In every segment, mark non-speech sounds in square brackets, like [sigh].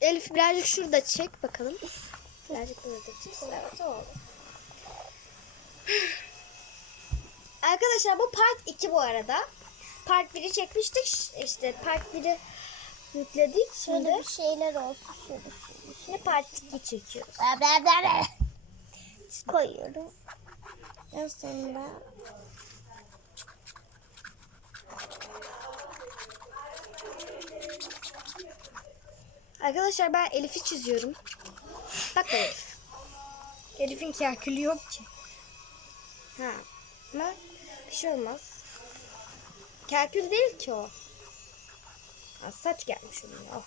Elif birazcık şurada çek bakalım. Birazcık burada çek. Evet oldu. Arkadaşlar bu part 2 bu arada. Part 1'i çekmiştik. İşte part 1'i yükledik. Şimdi, Şöyle bir şeyler olsun. Şöyle şöyle. şimdi part 2 çekiyoruz. Koyuyorum. En sonunda Arkadaşlar ben Elif'i çiziyorum. Bak da Elif. Elif'in kakülü yok ki. Ha. Ama bir şey olmaz. Kakül değil ki o. Ha, saç gelmiş onun ya. Oh.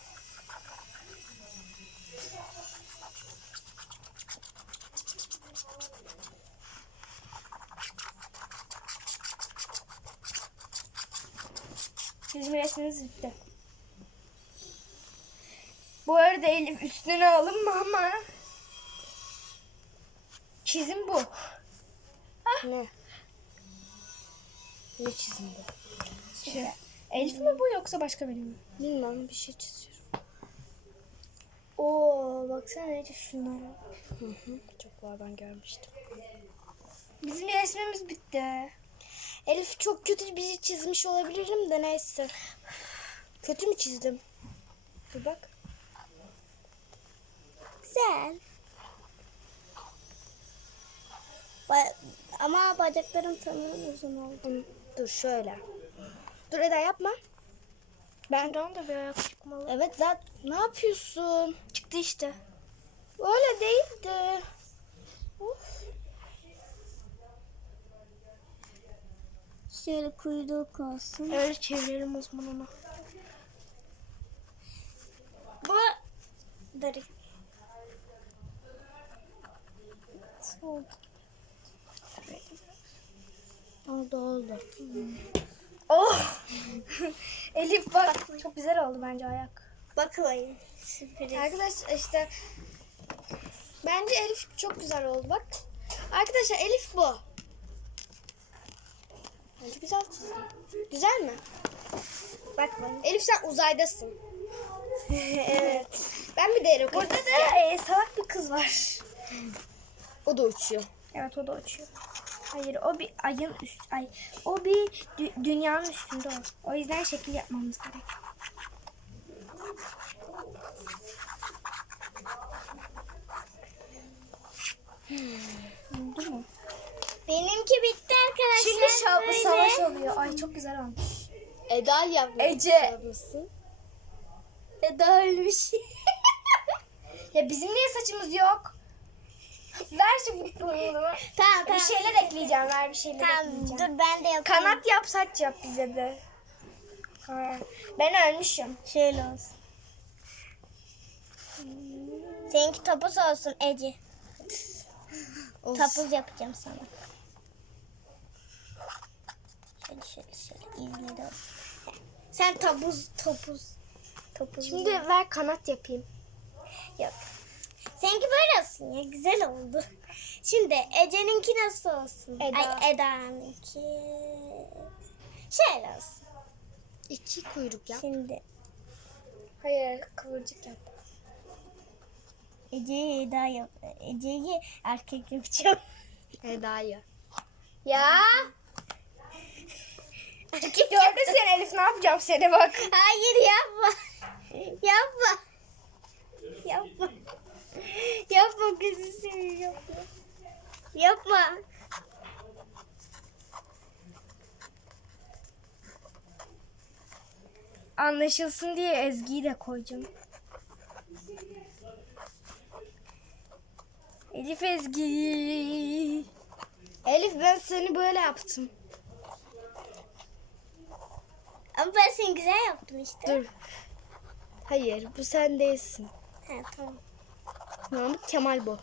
Bizim resmimiz bitti. Bu arada Elif üstüne alınma ama. Çizim bu. Ne? Ne çizim bu? Şey, Elif mi bu yoksa başka biri mi? Bilmem bir şey çiziyorum. Oo baksana Elif şunlara. Hı hı, çok var ben görmüştüm. Bizim resmimiz bitti. Elif çok kötü bir şey çizmiş olabilirim de neyse. Kötü mü çizdim? Bir bak. Güzel. Ba- ama bacaklarım sanırım uzun oldu. Dur şöyle. Dur Eda yapma. Ben da bir ayak çıkmalı. Evet zaten ne yapıyorsun? Çıktı işte. Öyle değildi. Of. Şöyle kuyruk olsun. Öyle çevirelim onu. Bu Dari. Oldu. Oldu oldu. Oh! [laughs] Elif bak. Çok güzel oldu bence ayak. Bakmayın. Sürpriz. Arkadaşlar işte bence Elif çok güzel oldu bak. Arkadaşlar Elif bu. Bence güzel çizdi. Güzel mi? Bak Elif sen uzaydasın. [laughs] evet. Ben bir de Burada da e, salak bir kız var. O da uçuyor. Evet o da uçuyor. Hayır o bir ayın üst ay o bir dü- dünyanın üstünde o. O yüzden şekil yapmamız gerek. Oldu mu? Benimki bitti arkadaşlar. Şimdi Böyle. savaş oluyor. Ay çok güzel olmuş. Eda yapmış. Ece. Mısın? Eda ölmüş. [laughs] ya bizim niye saçımız yok? Ver şu [laughs] bunu. Tamam Bir tamam. şeyler ekleyeceğim. Ver bir şeyler Tamam ekleyeceğim. dur ben de yapayım. Kanat yap saç yap bize de. Ha, Ben ölmüşüm. Şöyle olsun. Seninki topuz olsun Ece. Of. Topuz yapacağım sana. Şöyle şöyle şöyle izleri olsun. Sen topuz topuz. Topuz. Şimdi ver kanat yapayım. Yok. Seninki böyle olsun ya. Güzel oldu. [laughs] Şimdi Ece'ninki nasıl olsun? Eda. Ay Eda'nınki. Şöyle olsun. İki kuyruk yap. Şimdi Hayır kıvırcık yap. Ece'yi Eda yap. Ece'yi erkek yapacağım. [laughs] Eda'yı. Ya. Gördün sen Elif ne yapacağım seni bak. Hayır yapma. Yapma. Yapma gözü seveyim yapma. Yapma. Anlaşılsın diye Ezgi'yi de koyacağım. Elif Ezgi. Elif ben seni böyle yaptım. Ama ben seni güzel yaptım işte. Dur. Hayır bu sen değilsin. Ha, tamam. Namık Kemal bu.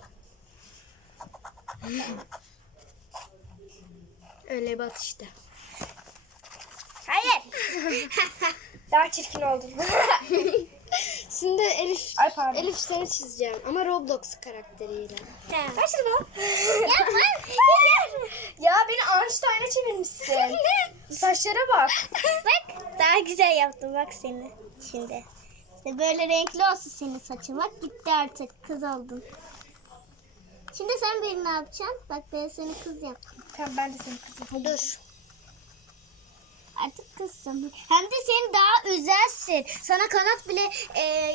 Öyle bat işte. Hayır. [laughs] Daha çirkin oldun. [laughs] Şimdi Elif Ay pardon. Elif seni çizeceğim ama Roblox karakteriyle. Ver şunu bana. Yapma. [laughs] Ya beni Einstein'a çevirmişsin. [laughs] Saçlara bak. Bak daha güzel yaptım bak seni. Şimdi. İşte böyle renkli olsun senin saçın. Bak gitti artık. Kız oldun. Şimdi sen beni ne yapacaksın? Bak ben seni kız yaptım. Tamam ben de senin kızım. Dur. Artık kızsın. Hem de senin daha özelsin. Sana kanat bile e,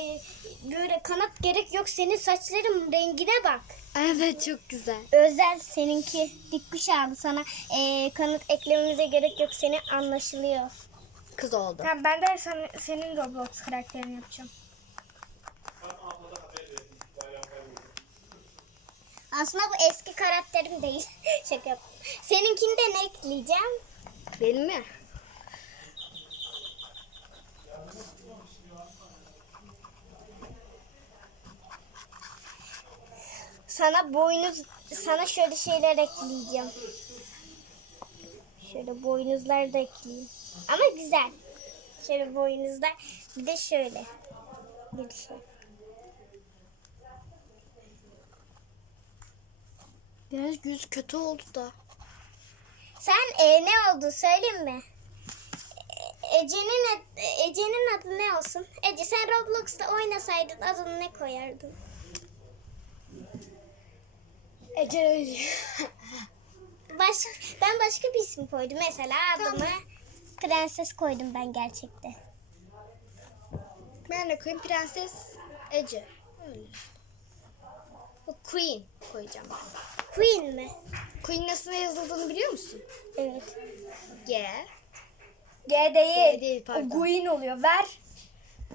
böyle kanat gerek yok. Senin saçların rengine bak. Evet çok güzel. Özel seninki dikmiş aldı. Sana e, kanat eklememize gerek yok. Seni anlaşılıyor. Kız oldu. Tamam ben de sen, senin Roblox karakterini yapacağım. Aslında bu eski karakterim değil. [laughs] Şaka yaptım. Seninkini de ne ekleyeceğim? Benim mi? Sana boynuz, sana şöyle şeyler ekleyeceğim. Şöyle boynuzlar da ekleyeyim. Ama güzel. Şöyle boynuzlar. Bir de şöyle. Bir şey. Biraz yüz kötü oldu da. Sen e, ne oldu söyleyeyim mi? E, Ece'nin Ece'nin adı ne olsun? Ece sen Roblox'ta oynasaydın adını ne koyardın? Ece. [laughs] Baş, ben başka bir isim koydum. Mesela adımı Prenses koydum ben gerçekten. ben de koyayım Prenses Ece. Öyle. Bu Queen koyacağım. Queen mi? Queen nasıl yazıldığını biliyor musun? Evet. G. G değil. G değil, o pardon. Guin oluyor. Ver.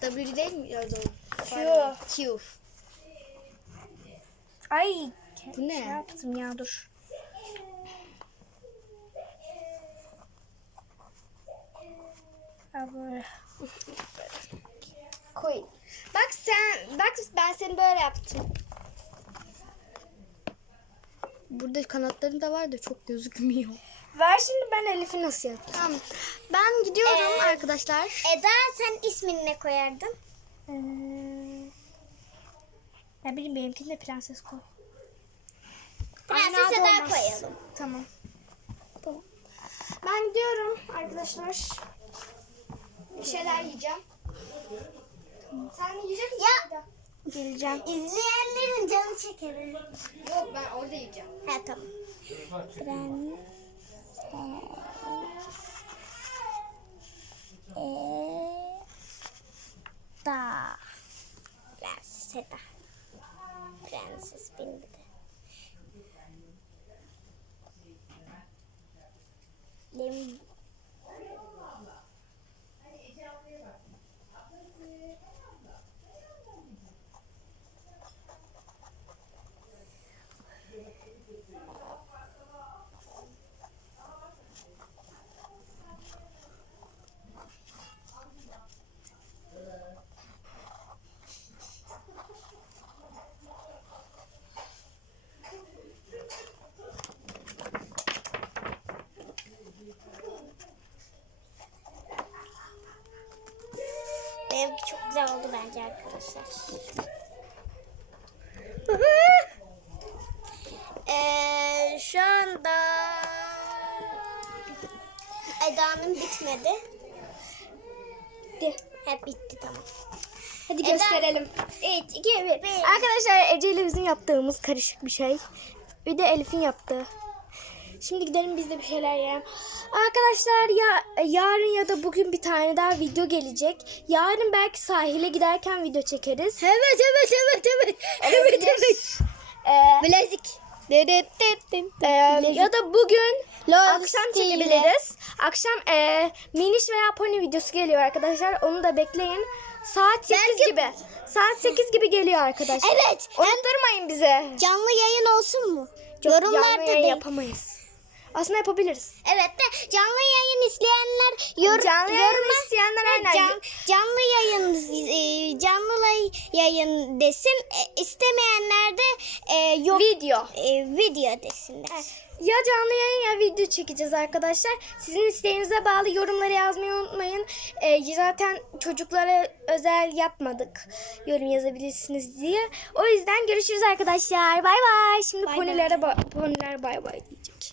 W değil mi? Doğru. Q. Pardon, Q. Ay. Bu ne? Şey yaptım ya dur. Ha böyle. Queen. Bak sen, bak ben seni böyle yaptım. Burada kanatların da var da çok gözükmüyor. Ver şimdi ben Elif'i nasıl yapayım? Tamam. Ben gidiyorum Ee, arkadaşlar. Eda sen ismini ne koyardın? Ee, ne bileyim benimkini de prenses koy. Prenses Eda koyalım. Tamam. Ben gidiyorum arkadaşlar. Bir şeyler yiyeceğim. Sen yiyecek misin? Ya. Geleceğim. İzleyenlerin canı çeker. Yok ben orada yiyeceğim. Ha tamam. Prenses Eda. Prenses Eda. Prenses benim bir de. Benim Benimki çok güzel oldu bence arkadaşlar. [laughs] Ee, şu anda Eda'nın bitmedi. Bitti. Hep bitti tamam. Hadi Eda- gösterelim. 3, 2, 1. Arkadaşlar Ece ile bizim yaptığımız karışık bir şey. Bir de Elif'in yaptığı. Şimdi gidelim biz de bir şeyler yiyelim. Arkadaşlar ya yarın ya da bugün bir tane daha video gelecek. Yarın belki sahile giderken video çekeriz. Evet evet evet evet. Evet evet. Ee, Bilezik. e, ya da bugün akşam Style. çekebiliriz. Akşam e, miniş veya pony videosu geliyor arkadaşlar. Onu da bekleyin. Saat 8 Belki- gibi. Saat 8 gibi geliyor arkadaşlar. Evet. Unutturmayın bize. Canlı yayın olsun mu? Çok Yorumlarda canlı yayın de. yapamayız. Aslında yapabiliriz. Evet de canlı yayın isteyenler yor Canlı yayın yoruma- isteyenler aynen. can- canlı yayın e, canlı yayın desin. E, istemeyenler de e, yok Video. e, video desinler. Ya canlı yayın ya video çekeceğiz arkadaşlar. Sizin isteğinize bağlı yorumları yazmayı unutmayın. Ee, zaten çocuklara özel yapmadık. Yorum yazabilirsiniz diye. O yüzden görüşürüz arkadaşlar. Bay bay. Şimdi Bay ponilere ba- poniler bay bay diyecek.